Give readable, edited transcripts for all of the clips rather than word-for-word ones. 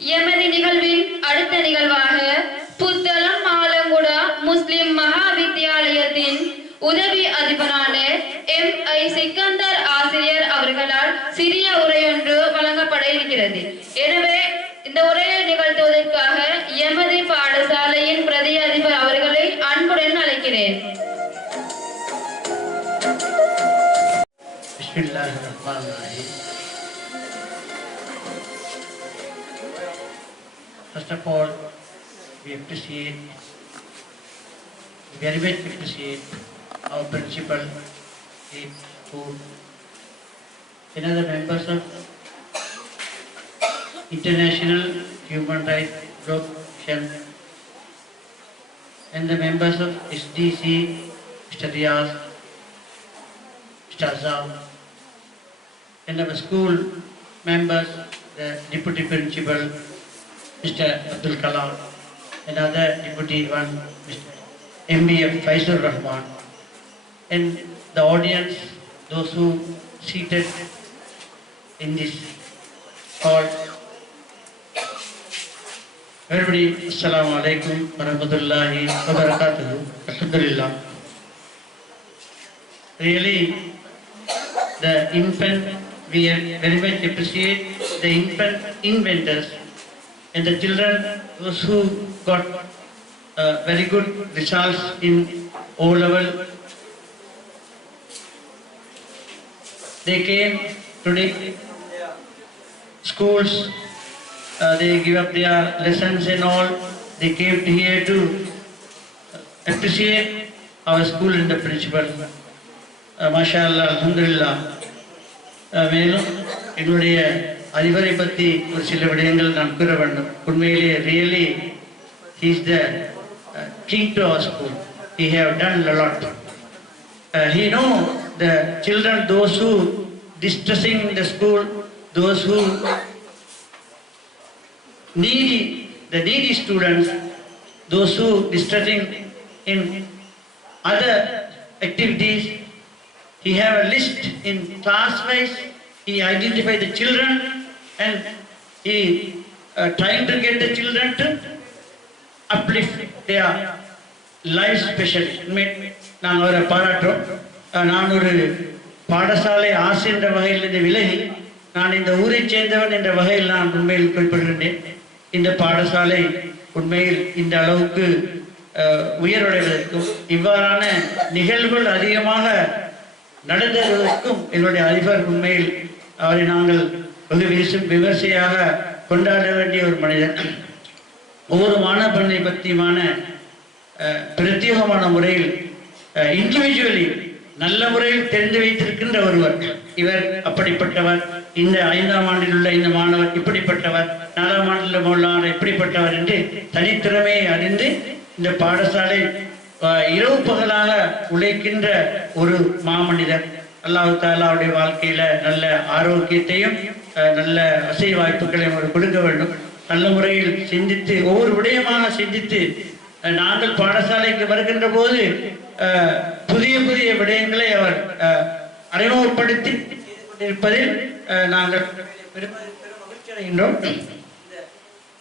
எமது நிகழ்வின் அடுத்த நிகழ்வாக புத்தளம் ஆலங்குடா முஸ்லிம் மகா வித்தியாலயத்தின் உதவி அதிபரான M.I. சிக்கந்தர் ஆசிரியர் அவர்களால் சிறிய உரையொன்று வழங்கப்பட இருக்கிறது. எனவே இந்த உரையை நிகழ்த்துவதற்காக எமது பாடசாலையின் பிரதி அதிபர் அவர்களை அன்புடன் அழைக்கிறேன். First of all, we very much appreciate our principal, who and other members of International Human Rights Group and the members of SDC, Mr. Riaz, Mr. Azam, and our school members, the Deputy Principal, Mr. Abdul Kalam, and other Deputy one, Mr. MBF Faisal Rahman, and the audience, those who seated in this hall. Everybody, Assalamu alaikum wa rahmatullahi wa barakatuhu. Alhamdulillah. Really, the infant, we very much appreciate the infant inventors and the children, those who got very good results in O level. They came today, schools, they give up their lessons and all. They came here to appreciate our school and the principal. MashaAllah, Alhamdulillah. மேலும் என்னுடைய அதிபரை பற்றி ஒரு சில விடயங்கள் நான் கூற வேண்டும். உண்மையிலே really he is the king to our school. He have done a lot. He know the children, those who distressing the school, those who needy students, those who distressing in other activities. He have a list in class wise. He identify the children and he trying to get the children to uplift their life specially. நான் அவரை பாராட்டுறோம். நான் ஒரு பாடசாலை ஆசிரியர் வகையில் விலகி நான் இந்த ஊரை சேர்ந்தவன் என்ற வகையில் நான் உண்மையில் குறிப்பிடுகின்றேன். இந்த பாடசாலை உண்மையில் இந்த அளவுக்கு உயர்வடைவதற்கும் இவ்வாறான நிகழ்வுகள் அதிகமாக நடந்ததற்கும் என்னுடைய அதிபர் உண்மையில் அவரை நாங்கள் வெகு விமர்சையாக கொண்டாட வேண்டிய ஒரு மனிதர். ஒவ்வொரு மாணவனை பற்றியுமான பிரத்யேகமான முறையில் இண்டிவிஜுவலி நல்ல முறையில் தெரிந்து வைத்திருக்கின்ற ஒருவர். இவர் அப்படிப்பட்டவர், இந்த 5ஆம் ஆண்டில் உள்ள இந்த மாணவர் இப்படிப்பட்டவர், 4ஆம் ஆண்டில் உள்ள இப்படிப்பட்டவர் என்று தனித்திறமையை அறிந்து இந்த பாடசாலை இரவு பகலாக உழைக்கின்ற ஒரு மாமனிதர். அல்லாஹ் தஆலா அவருடைய வாழ்க்கையில நல்ல ஆரோக்கியத்தையும் நல்ல வசதி வாய்ப்புகளையும் அவர் கொடுக்க வேண்டும். நல்ல முறையில் சிந்தித்து ஒவ்வொரு விடயமாக சிந்தித்து நாங்கள் பாடசாலைக்கு வருகின்ற போது புதிய புதிய விடயங்களை அவர் அறிமுகப்படுத்தி இருப்பதில் நாங்கள் பெரும் மகிழ்ச்சி அடைகின்றோம்.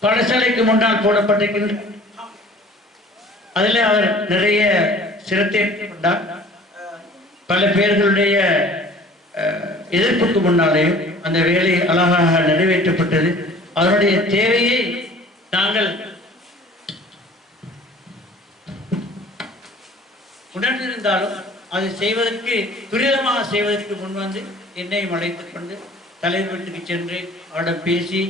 பாடசாலைக்கு முன்னால் போடப்பட்டிருக்கின்ற அதில் அவர் நிறைய சிரத்தை கொண்டார். பல பேர்களுடைய எதிர்ப்புக்கு முன்னாலேயும் அந்த வேலை அழகாக நிறைவேற்றப்பட்டது. அவருடைய தேவையை நாங்கள் உணர்ந்திருந்தாலும் அதை செய்வதற்கு துரிதமாக செய்வதற்கு முன்வந்து என்னையும் அழைத்துக் கொண்டு தலைவர் வீட்டுக்கு சென்று அவரிடம் பேசி,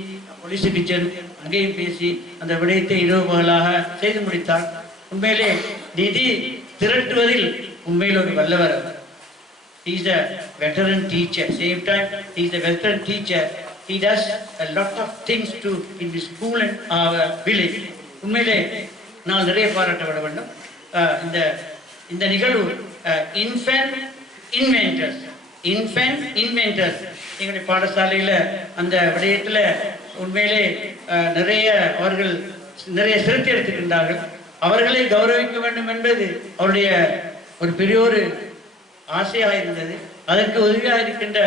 போலீஸுக்கு சென்று அங்கேயும் பேசி அந்த விடயத்தை இரவு பகலாக செய்து முடித்தார். உண்மையிலே நிதி திரட்டுவதில் உண்மையில் ஒரு வல்லவர். He is a veteran teacher. Same time, he is a veteran teacher. He does a lot of things to in the school and our village. உண்மையிலே நான் நிறைய பாராட்டப்பட வேண்டும். இந்த நிகழ்வு infant inventors எங்களுடைய பாடசாலையில் அந்த விடயத்தில் உண்மையிலே அவர்கள் நிறைய சிரத்தை எடுத்துக்கின்றார்கள். அவர்களை கௌரவிக்க வேண்டும் என்பது அவருடைய ஒரு பெரிய ஒரு ஆசையாக இருந்தது. அதற்கு உதவியாக இருக்கின்ற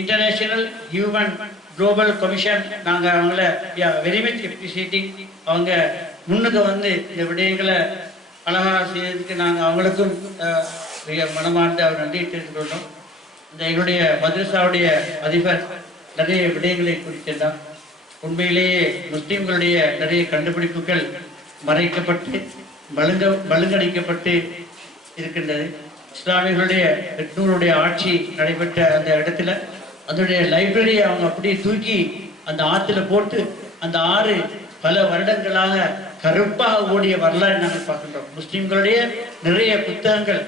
இன்டர்நேஷனல் ஹியூமன் குளோபல் கமிஷன் நாங்கள் அவங்கள வெரி மச் அப்ரிஷியேட்டிங். அவங்க முன்னுக்கு வந்து இந்த விடயங்களை அழகாக செய்யறதுக்கு நாங்கள் அவங்களுக்கும் மிக மனமார்ந்த அவர் நன்றி தெரிவித்துக் கொண்டோம். இந்த எங்களுடைய மதரசாவுடைய அதிபர் நிறைய விடயங்களை குறித்திருந்தார். உண்மையிலேயே முஸ்லீம்களுடைய நிறைய கண்டுபிடிப்புகள் மறைக்கப்பட்டு மழுங்கடிக்கப்பட்டு இருக்கின்றது. இஸ்லாமியர்களுடைய 800 ஆட்சி நடைபெற்ற அந்த இடத்துல அதனுடைய லைப்ரரியை அவங்க அப்படியே தூக்கி அந்த ஆற்றுல போட்டு அந்த ஆறு பல வருடங்களாக கருப்பாக ஓடிய வரலாறு நாங்கள் பார்க்கின்றோம். முஸ்லிம்களுடைய நிறைய புத்தகங்கள்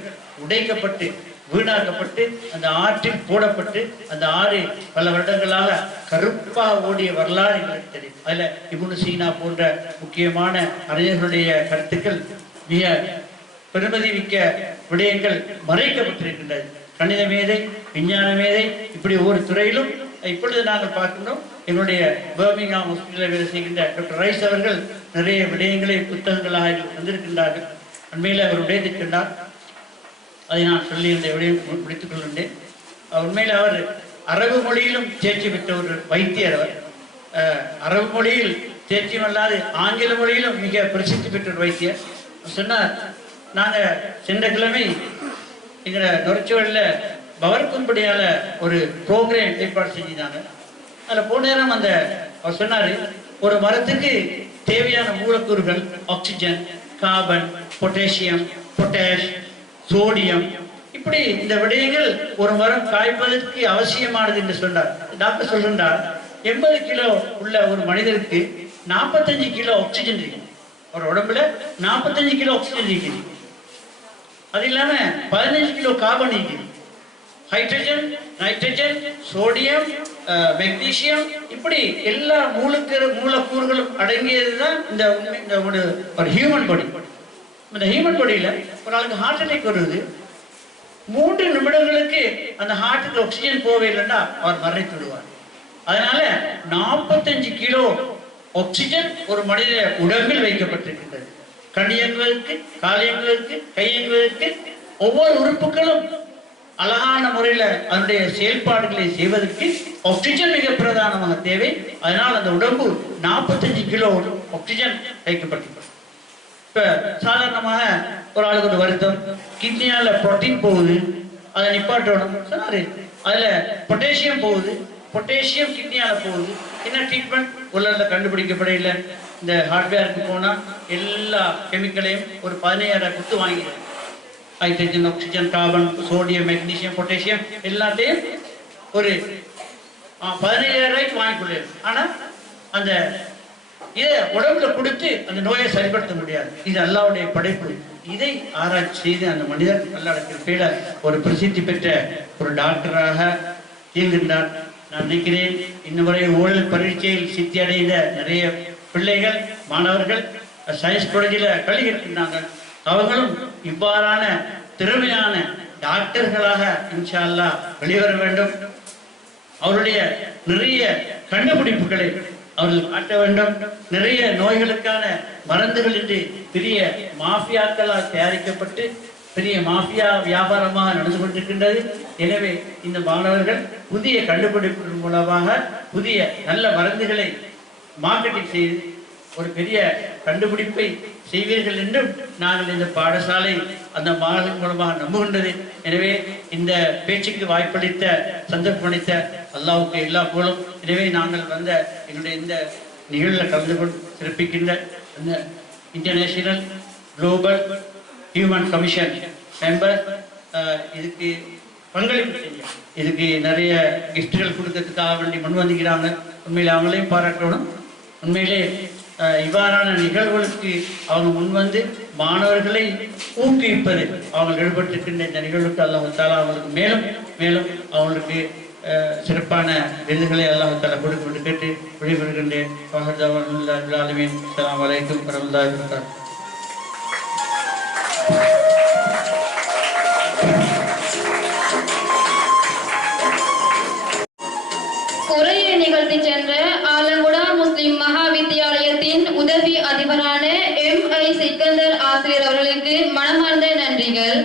உடைக்கப்பட்டு வீணாக்கப்பட்டு அந்த ஆற்றில் போடப்பட்டு அந்த ஆறு பல வருடங்களாக கருப்பாக ஓடிய வரலாறு எங்களுக்கு தெரியும். அதுல இப்னு சீனா போன்ற முக்கியமான அறிஞர்களுடைய கருத்துக்கள் மிக பெருமதி மிக்க விடயங்கள் மறைக்கப்பட்டிருக்கின்றது. கணித மேதை, விஞ்ஞான மேதை, இப்படி ஒவ்வொரு துறையிலும் இப்பொழுது நாங்கள் பார்க்கின்றோம். எங்களுடைய பர்மிங்ஹாம் ஹாஸ்பிட்டலில் வேலை செய்கின்ற டாக்டர் ரைஸ் அவர்கள் நிறைய விடயங்களை புத்தகங்களாக வந்திருக்கின்றார்கள். உண்மையில் அவர் உடைத்திருக்கின்றார். அதை நான் சொல்லி இந்த விடயம் முடித்துக் கொள்கின்றேன். உண்மையில் அவர் அரபு மொழியிலும் தேர்ச்சி பெற்ற ஒரு வைத்தியர். அவர் அரபு மொழியில் தேர்ச்சியும் அல்லாது ஆங்கில மொழியிலும் மிக பிரசித்தி பெற்ற ஒரு வைத்தியர். சொன்னார், நாங்கள் சென்ற கிழமை எங்களை நொறுச்சுவலில் பவர்க்கும்படியால் ஒரு ப்ரோக்ராம் ஏற்பாடு செஞ்சுட்டாங்க. அதில் போன நேரம் அவர் சொன்னார், ஒரு மரத்துக்கு தேவையான மூலக்கூறுகள் oxygen, carbon, potassium, potash, sodium, இப்படி இந்த விடயங்கள் ஒரு மரம் காய்ப்பதற்கு அவசியமானது என்று சொன்னார். டாக்டர் சொல்கின்றார், 80 கிலோ உள்ள ஒரு மனிதருக்கு 45 கிலோ ஆக்சிஜன் இருக்கு. ஒரு உடம்புல 45 கிலோ ஆக்சிஜன் இருக்குது. அது இல்லாம 15 கிலோ கார்பன் இருக்குது. ஹைட்ரஜன், நைட்ரஜன், சோடியம், மெக்னீசியம், இப்படி எல்லா மூலக்கூறுகளும் அடங்கியதுதான் இந்த ஒரு ஹியூமன் பாடி. இந்த ஹியூமன் பாடியில ஒரு ஆளுக்கு ஹார்ட் அட்டாக் வருது, 3 நிமிடங்களுக்கு அந்த ஹார்ட்டுக்கு ஆக்சிஜன் போகவில்லைன்னா அவர் மறைத்து விடுவார். அதனால 45 கிலோ ஆக்சிஜன் ஒரு மனித உடம்பில் வைக்கப்பட்டிருக்கின்றது. கண் இயங்குவதற்கு, கால் இயங்குவதற்கு, கை இயங்குவதற்கு, ஒவ்வொரு உறுப்புகளும் அழகான முறையில் அதனுடைய செயல்பாடுகளை செய்வதற்கு ஆக்சிஜன் மிக பிரதானமாக தேவை. அதனால் அந்த உடம்பு 45 கிலோ ஆக்சிஜன் வைக்கப்பட்டிருக்கிறது. இப்ப சாதாரணமாக ஒரு ஆளுக்கு ஒரு வருத்தம், கிட்னியால புரோட்டீன் போகுது, அதை நிப்பாட்டணும் சொன்னாரு. அதுல பொட்டாசியம் போகுது, பொட்டாசியம் கிட்னியால போகுது. என்ன ட்ரீட்மெண்ட் உள்ள கண்டுபிடிக்கப்படையில இந்த ஹார்ட்வேருக்கு போனா எல்லா கெமிக்கலையும் ஒரு 15,000 குத்து வாங்கிடுது. Hydrogen, oxygen, carbon, sodium, magnesium, potassium எல்லாத்தையும் ஒரு 15,000 வாங்கிக்கொள்ள. ஆனா அந்த இதை உடம்புல கொடுத்து அந்த நோயை சரிப்படுத்த முடியாது. இது அல்லாஹ்வுடைய படைப்பு. இதை ஆராய்ச்சி செய்து அந்த மனிதர் அல்லாஹ்வின் பேர ஒரு பிரசித்தி பெற்ற ஒரு டாக்டராக இயங்குகின்றார். நான் நினைக்கிறேன், இன்னும் வரை ஊழல் பரீட்சையில் சித்தி அடைந்த நிறைய பிள்ளைகள், மாணவர்கள் சயின்ஸ் காலேஜில் கல்வி கற்கின்றாங்க. அவர்களும் இவ்வாறான திறமையான டாக்டர்களாக இன்ஷா அல்லாஹ் வெளிவர வேண்டும். அவருடைய நிறைய கண்டுபிடிப்புகளை அவர்கள் காட்ட வேண்டும். நிறைய நோய்களுக்கான மருந்துகள் இன்று பெரிய மாஃபியாக்களால் தயாரிக்கப்பட்டு பெரிய மாஃபியா வியாபாரமாக நடந்து கொண்டிருக்கின்றது. எனவே இந்த மாணவர்கள் புதிய கண்டுபிடிப்புகள் மூலமாக புதிய நல்ல மருந்துகளை மார்க்கெட்டிங் செய்து ஒரு பெரிய கண்டுபிடிப்பை செய்வீர்கள் என்றும் நாங்கள் இந்த பாடசாலை அந்த மாணவர்கள் மூலமாக நம்புகின்றது. எனவே இந்த பேச்சுக்கு வாய்ப்பளித்த, சந்தர்ப்பமளித்த அல்லாஹ்வுக்கு எல்லா புகழும். எனவே நாங்கள் வந்த எங்களுடைய இந்த நிகழ்வில் கலந்து கொண்டு சிறப்பிக்கின்ற இந்த international global human commission member இதுக்கு பங்களிப்பு செய்ய, இதுக்கு நிறைய கிஃப்ட்கள் கொடுக்கறதுக்காக வேண்டி முன் வந்துக்கிறாங்க. உண்மையிலே அவங்களையும் பாராட்டணும். உண்மையிலே இவ்வாறான நிகழ்வுகளுக்கு அவங்க முன்வந்து மாணவர்களை ஊக்குவிப்பது, அவங்க ஈடுபட்டிருக்கின்ற இந்த நிகழ்வுக்கு அல்லாஹ் தஆலா அவங்களுக்கு மேலும் மேலும் அவங்களுக்கு சிறப்பான விருதுகளை அல்லாஹ் தஆலா கொடுக்க கேட்டு விடைபெறுகின்றேன். அஸ்ஸலாமு அலைக்கும் வரஹ்மத்துல்லாஹி வபரகாத்துஹு. உரையை நிகழ்த்தி சென்ற ஆலங்குடா முஸ்லிம் மகா வித்தியாலயத்தின் உதவி அதிபரான எம்.ஐ. சிக்கந்தர் ஆசிரியர் அவர்களுக்கு மனமார்ந்த நன்றிகள்.